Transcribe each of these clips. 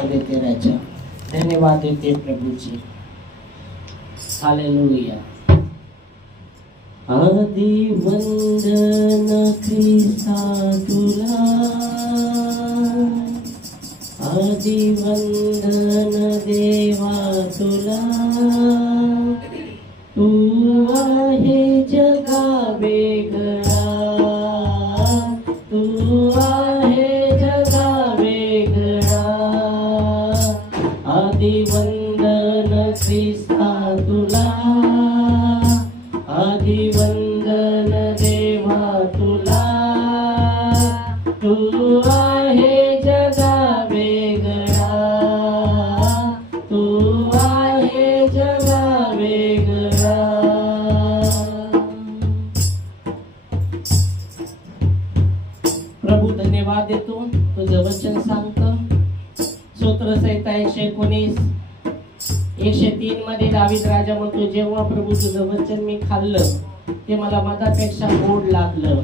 धन्यवाद देते राजा, धन्यवाद देते प्रभु जी। हालेलुया। आदि वंदन ख्रिस्ता तुला, आदि वंदन देवा तुला, तू आहे जगा वेगळा, तू आहे जगा वेगळा, आदि वंदन ख्रिस्ता तुला, आदि वंदन देवा तुला, तू आहे जगा वेगळा, तू आहे जगा वेगळा। प्रभू धन्यवाद देतो, तुझं वचन सांगतं स्तोत्र संहिता 119 103 मध्ये दावीद राजा म्हणतो, जेव्हा प्रभू तुझं वचन मी खाल्लं ते मला मधापेक्षा गोड लागलं।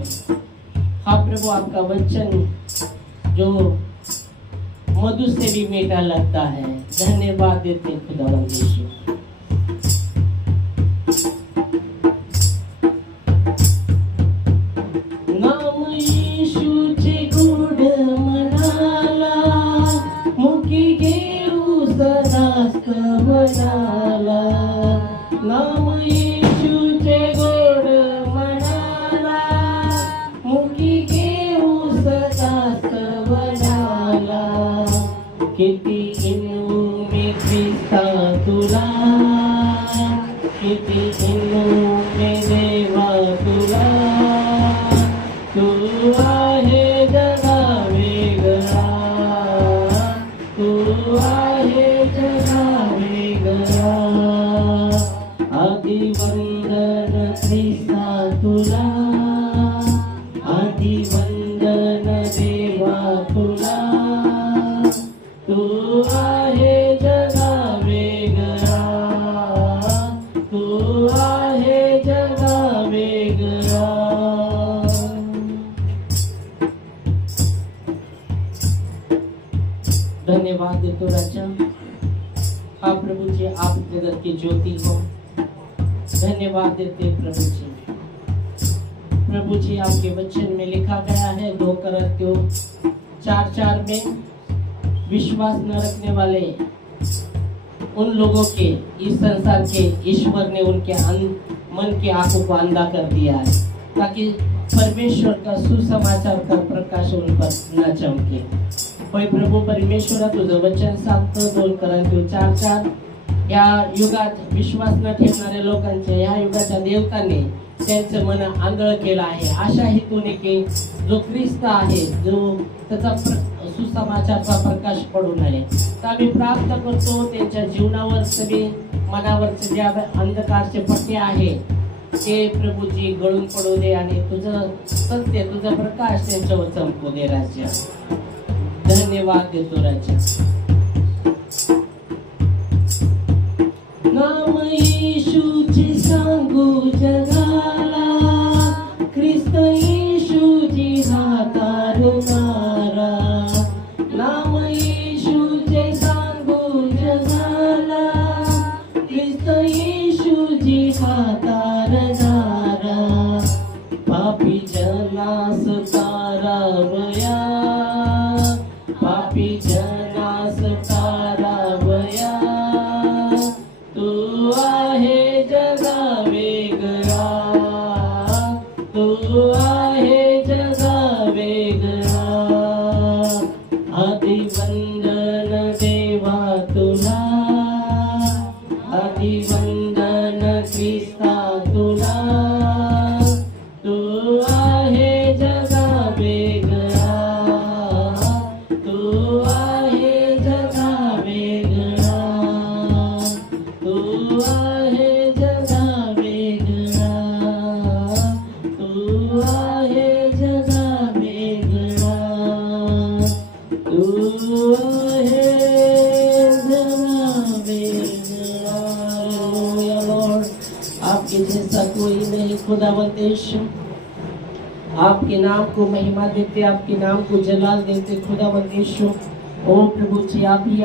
हा प्रभु आपका वचन जो मधु से भी मीठा लगता है। धन्यवाद देते खुदावंद यीशु। नाम येशूचे गोड मनाला, मुखी घेऊ सदाच मनाला, नाम येशूचे गोड मनाला, मुखी घेऊ सदाच मनाला, किती इनू मी ख्रिस्ता तुला, किती इनू मी देवा तुला, तू आहे जगा वेगळा, तू आहे जगा वेगळा, आदि वंदन ख्रिस्ता तुला, आदि वंदन देवा तुला, तू आहे जगा वेगळा, तू आहे जगा वेगळा। धन्यवाद देतो राजा। हाँ प्रभु जी, आप जगत की ज्योति हो। धन्यवाद देते प्रभु जी। प्रभु जी, आपके वचन में लिखा गया है 2 Corinthiयों 4:4 में, विश्वास न रखने वाले उन लोगों के इस संसार के ईश्वर ने उनके मन की आंखों को अंधा कर दिया है, ताकि परमेश्वर का सुसमाचार का प्रकाश उन पर न चमके। होय प्रभू परमेश्वरा, तुझं वचन सांगतं 2 Corinthians 4:4, या युगात विश्वास न ठेवणाऱ्या लोकांच्या, या युगाच्या देवतांनी त्यांचं मन आंधळ केलं आहे, अशा हेतूने की जो ख्रिस्त आहे, जो त्याचा सुसमाचारचा प्रकाश पडू नये। तर आम्ही प्रार्थना करतो त्यांच्या जीवनावर, सगळे मनावरचे जे अंधकारचे पट्टे आहे ते प्रभूजी गळून पडू दे, आणि तुझं सत्य, तुझा प्रकाश त्यांच्यावर चमकू दे राजा। धन्यवाद देतो राजा। नाम येशूचे सांगू जगाला, ख्रिस्त येशूची हातारुणारा, नाम येशूचे सांगू जगाला, ख्रिस्त येशूची हातारणारा, पापी जनास तारावया, पापी जनास तारावया, तू आहे जगा वेगळा, तू आहे जगा वेगळा, आदि वंदन देवा तुला, आदि वंदन ख्रिस्ता तुला, तू आहे जगा वेगळा, तू आहे जगा वेगळा, तू आहे जगा वेगळा, तू आहे जगा वेगळा, तू आहे जगा वेगळा। हालेलुया लॉर्ड, आपके जैसा कोई नहीं खुदावंद यीशु। आपके नाम को महिमा देते, आपके नाम को जलाल देते खुदावंद यीशु। ओ प्रभु जी आप ही